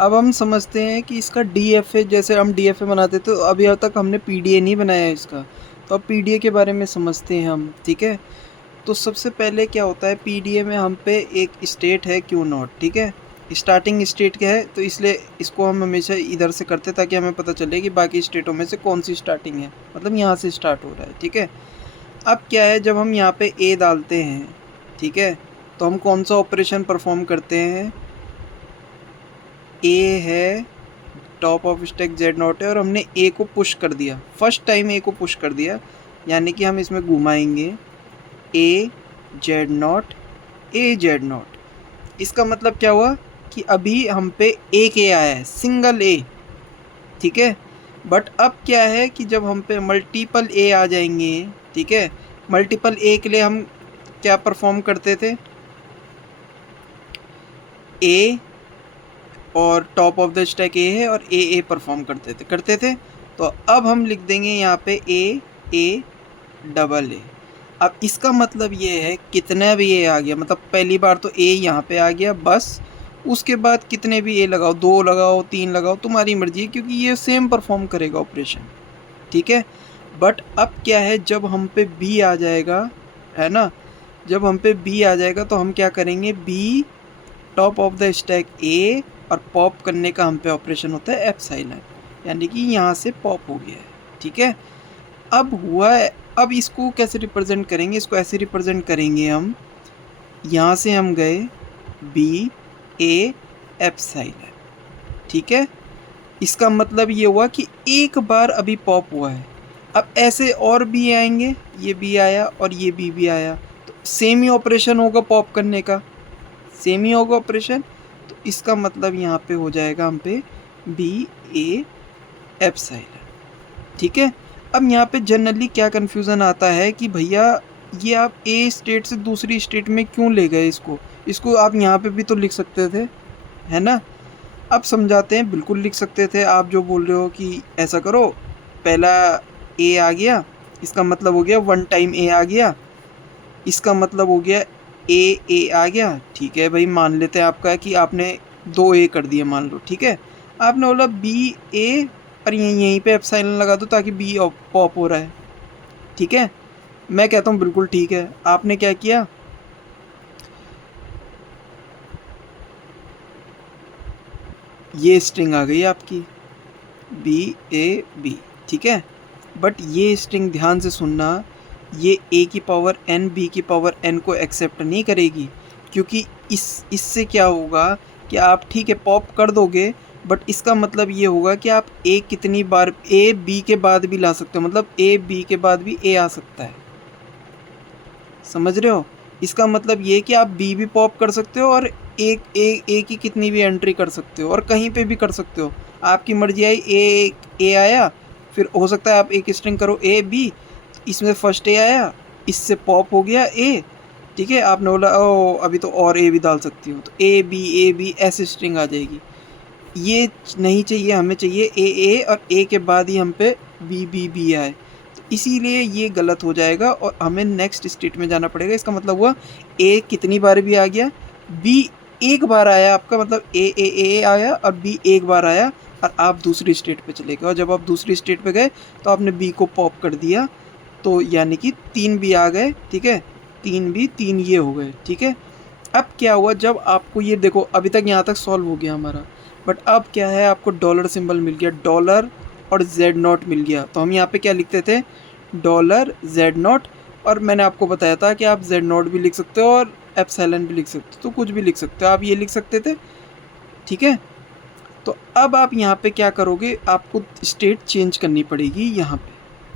अब हम समझते हैं कि इसका डीएफए, जैसे हम डीएफए बनाते थे, तो अभी अब तक हमने पीडीए नहीं बनाया इसका। तो अब पीडीए के बारे में समझते हैं हम, ठीक है। तो सबसे पहले क्या होता है, पीडीए में हम पे एक स्टेट है क्यू नॉट, ठीक है। स्टार्टिंग स्टेट क्या है, तो इसलिए इसको हम हमेशा इधर से करते हैं ताकि हमें पता चले कि बाकी स्टेटों में से कौन सी स्टार्टिंग है, मतलब यहाँ से स्टार्ट हो रहा है, ठीक है। अब क्या है, जब हम यहाँ पे ए डालते हैं, ठीक है, तो हम कौन सा ऑपरेशन परफॉर्म करते हैं, ए है, top of stack Z not है, और हमने ए को पुश कर दिया, फर्स्ट टाइम ए को पुश कर दिया, यानी कि हम इसमें घुमाएंगे A Z naught, A Z naught. इसका मतलब क्या हुआ कि अभी हम पे एक ए आया है, सिंगल ए, ठीक है। बट अब क्या है कि जब हम पे मल्टीपल ए आ जाएंगे, ठीक है, मल्टीपल ए के लिए हम क्या परफॉर्म करते थे, ए और टॉप ऑफ द स्टैक ए है और ए परफॉर्म करते थे। तो अब हम लिख देंगे यहाँ पे ए डबल ए। अब इसका मतलब ये है कितना भी ए आ गया, मतलब पहली बार तो ए यहाँ पे आ गया बस, उसके बाद कितने भी ए लगाओ, 2 लगाओ, 3 लगाओ, तुम्हारी मर्जी है, क्योंकि ये सेम परफॉर्म करेगा ऑपरेशन, ठीक है। बट अब क्या है, जब हम पे बी आ जाएगा, है ना, जब हम पे बी आ जाएगा तो हम क्या करेंगे, B top of the stack A, और पॉप करने का हम पे ऑपरेशन होता है एप्सिलॉन, यानी कि यहाँ से पॉप हो गया है, ठीक है। अब हुआ है, अब इसको कैसे रिप्रेजेंट करेंगे, इसको ऐसे रिप्रेजेंट करेंगे हम, यहाँ से हम गए बी ए एप्सिलॉन, ठीक है। इसका मतलब ये हुआ कि एक बार अभी पॉप हुआ है, अब ऐसे और भी आएंगे, ये बी आया और ये बी भी आया, तो सेम ही ऑपरेशन होगा पॉप करने का, सेम ही होगा ऑपरेशन। तो इसका मतलब यहाँ पे हो जाएगा हम पे बी ए एप्सिलॉन, ठीक है। अब यहाँ पे जनरली क्या कन्फ्यूज़न आता है कि भैया ये आप ए स्टेट से दूसरी स्टेट में क्यों ले गए, इसको इसको आप यहाँ पे भी तो लिख सकते थे, है ना। अब समझाते हैं, बिल्कुल लिख सकते थे, आप जो बोल रहे हो कि ऐसा करो, पहला ए आ गया, इसका मतलब हो गया वन टाइम ए आ गया, इसका मतलब हो गया ए आ गया, ठीक है भाई, मान लेते हैं आपका कि आपने 2 ए कर दिए, मान लो, ठीक है। आपने बोला बी ए, और यहीं पे एप्सिलॉन लगा दो ताकि बी पॉप हो रहा है, ठीक है। मैं कहता हूँ बिल्कुल ठीक है, आपने क्या किया, ये स्ट्रिंग आ गई आपकी बी ए बी, ठीक है। बट ये स्ट्रिंग ध्यान से सुनना, ये ए की पावर एन बी की पावर एन को एक्सेप्ट नहीं करेगी, क्योंकि इससे क्या होगा कि आप ठीक है पॉप कर दोगे, बट इसका मतलब ये होगा कि आप ए कितनी बार ए बी के बाद भी ला सकते हो, मतलब ए बी के बाद भी ए आ सकता है, समझ रहे हो। इसका मतलब ये कि आप बी भी पॉप कर सकते हो और ए की कितनी भी एंट्री कर सकते हो, और कहीं पे भी कर सकते हो, आपकी मर्जी आई। ए आया, फिर हो सकता है आप एक स्ट्रिंग करो ए बी, इसमें फर्स्ट ए आया, इससे पॉप हो गया ए, ठीक है। आपने बोला ओ अभी तो और ए भी डाल सकती हूँ, तो ए बी ऐसे स्ट्रिंग आ जाएगी। ये नहीं चाहिए, हमें चाहिए ए और ए के बाद ही हम पे बी आए, तो इसीलिए ये गलत हो जाएगा और हमें नेक्स्ट स्टेट में जाना पड़ेगा। इसका मतलब हुआ ए कितनी बार भी आ गया, बी एक बार आया, आपका मतलब ए आया और बी एक बार आया, और आप दूसरी स्टेट पे चले गए, और जब आप दूसरी स्टेट पे गए तो आपने बी को पॉप कर दिया, तो यानी कि 3 बी आ गए, ठीक है, 3 बी 3 ये हो गए, ठीक है। अब क्या हुआ, जब आपको ये देखो अभी तक यहाँ तक सॉल्व हो गया हमारा, बट अब क्या है, आपको डॉलर सिंबल मिल गया, डॉलर और जेड नॉट मिल गया, तो हम यहाँ पे क्या लिखते थे, डॉलर जेड नॉट, और मैंने आपको बताया था कि आप जेड नॉट भी लिख सकते हो और एप्सिलॉन भी लिख सकते हो, तो कुछ भी लिख सकते हो, आप ये लिख सकते थे, ठीक है। तो अब आप यहाँ पे क्या करोगे, आपको स्टेट चेंज करनी पड़ेगी यहाँ पे,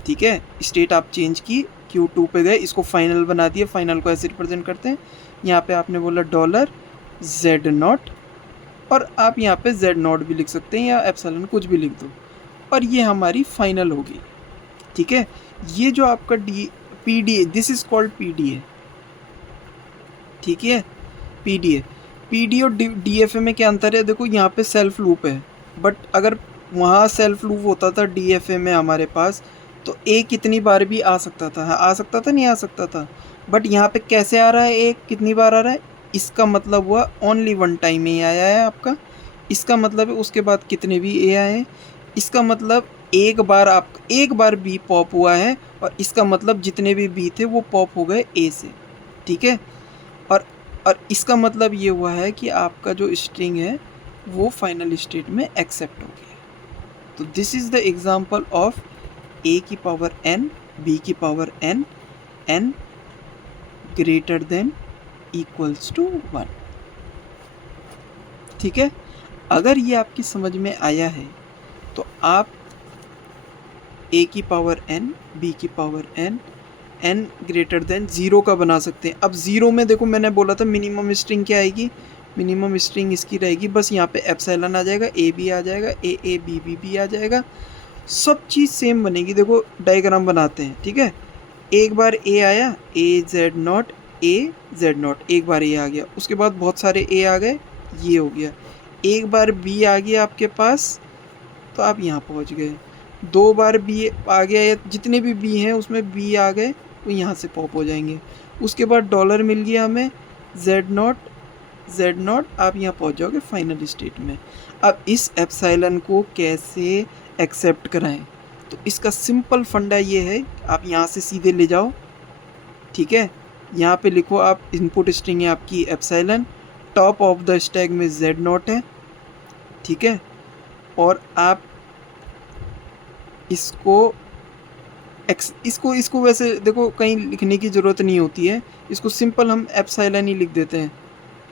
ठीक है। स्टेट आप चेंज की, Q2 पे गए, इसको फाइनल बना दिया, फाइनल को ऐसे रिप्रेजेंट करते हैं, यहाँ पे आपने बोला डॉलर जेड नॉट, और आप यहाँ पे जेड नॉट भी लिख सकते हैं या एप्सिलॉन कुछ भी लिख दो, और ये हमारी फाइनल होगी, ठीक है। ये जो आपका P D A, this is called P D A, ठीक है, P D A. P D और डी एफ ए में क्या अंतर है, देखो यहाँ पे सेल्फ लूप है, बट अगर वहाँ सेल्फ लूप होता था डी एफ ए में हमारे पास, तो ए कितनी बार भी आ सकता था, आ सकता था नहीं आ सकता था, बट यहाँ पे कैसे आ रहा है, ए कितनी बार आ रहा है, इसका मतलब हुआ ओनली वन टाइम ए आया है आपका, इसका मतलब है उसके बाद कितने भी ए आए, इसका मतलब एक बार बी पॉप हुआ है, और इसका मतलब जितने भी बी थे वो पॉप हो गए ए से, ठीक है। और और इसका मतलब ये हुआ है कि आपका जो स्ट्रिंग है वो फाइनल स्टेट में एक्सेप्ट हो गया। तो this is the example of A की पावर एन, बी की power N, N greater than equals to 1, ठीक है। अगर ये आपकी समझ में आया है तो आप ए की पावर एन, बी की power N, N greater than 0 का बना सकते हैं। अब 0 में देखो मैंने बोला था मिनिमम स्ट्रिंग क्या आएगी, मिनिमम स्ट्रिंग इसकी रहेगी बस यहाँ पे एप्सिलॉन आ जाएगा, ए बी आ जाएगा, ए बी बी बी आ जाएगा, सब चीज़ सेम बनेगी। देखो डायग्राम बनाते हैं, ठीक है। एक बार ए आया, A Z naught, A Z naught, एक बार ए आ गया, उसके बाद बहुत सारे ए आ गए, ये हो गया। एक बार बी आ गया आपके पास तो आप यहाँ पहुँच गए, 2 बार बी आ गया या जितने भी बी हैं उसमें बी आ गए वो यहाँ से पॉप हो जाएंगे। उसके बाद डॉलर मिल गया हमें, जेड नॉट, आप यहाँ पहुँच जाओगे फाइनल स्टेट में। अब इस एप्सिलॉन को कैसे एक्सेप्ट कराएं, तो इसका सिंपल फंडा ये है, आप यहाँ से सीधे ले जाओ, ठीक है। यहाँ पे लिखो आप इनपुट स्ट्रिंग है आपकी epsilon, top of the stack में जेड नॉट है, ठीक है। और आप इसको वैसे देखो कहीं लिखने की ज़रूरत नहीं होती है, इसको सिंपल हम एप्सिलॉन ही लिख देते हैं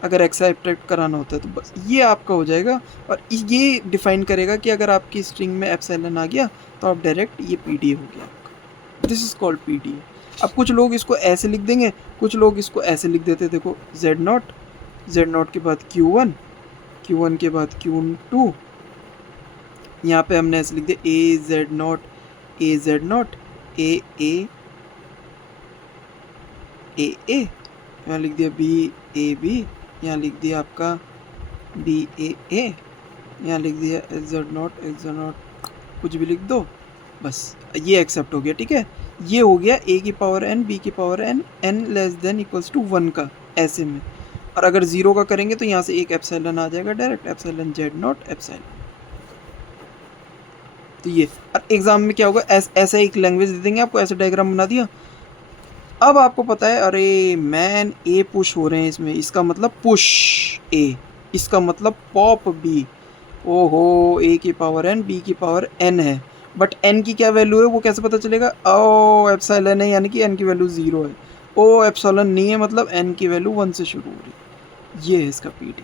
अगर एक्सेप्ट कराना होता है तो बस ये आपका हो जाएगा। और ये डिफाइन करेगा कि अगर आपकी स्ट्रिंग में एप्सिलॉन आ गया तो आप डायरेक्ट ये पीडी हो गया आपका, दिस इज़ कॉल्ड पीडी। अब कुछ लोग इसको ऐसे लिख देंगे, कुछ लोग इसको ऐसे लिख देते, देखो जेड नॉट के बाद Q1 के बाद Q2, यहाँ पे हमने ऐसे लिख दिया ए जेड नॉट, ए यहाँ लिख दिया बी, यहाँ लिख दिया आपका बी ए, यहाँ लिख दिया जेड नॉट, कुछ भी लिख दो, बस ये एक्सेप्ट हो गया, ठीक है। ये हो गया ए की पावर एन, बी की power N, N less than equals to 1 का ऐसे में। और अगर 0 का करेंगे तो यहाँ से एक एप्सिलॉन आ जाएगा direct, epsilon Z not epsilon. तो ये और एग्जाम में क्या होगा, ऐसा एक लैंग्वेज दे देंगे आपको, ऐसा डायग्राम बना दिया। अब आपको पता है अरे मैन ए पुश हो रहे हैं इसमें, इसका मतलब पुश ए, इसका मतलब पॉप बी। ओहो, ए की पावर एन, बी की पावर एन है, बट एन की क्या वैल्यू है वो कैसे पता चलेगा, ओ एप्सिलॉन है यानी कि एन की वैल्यू 0 है, ओ एप्सिलॉन नहीं है मतलब एन की वैल्यू 1 से शुरू हो रही है। ये है इसका पीडी।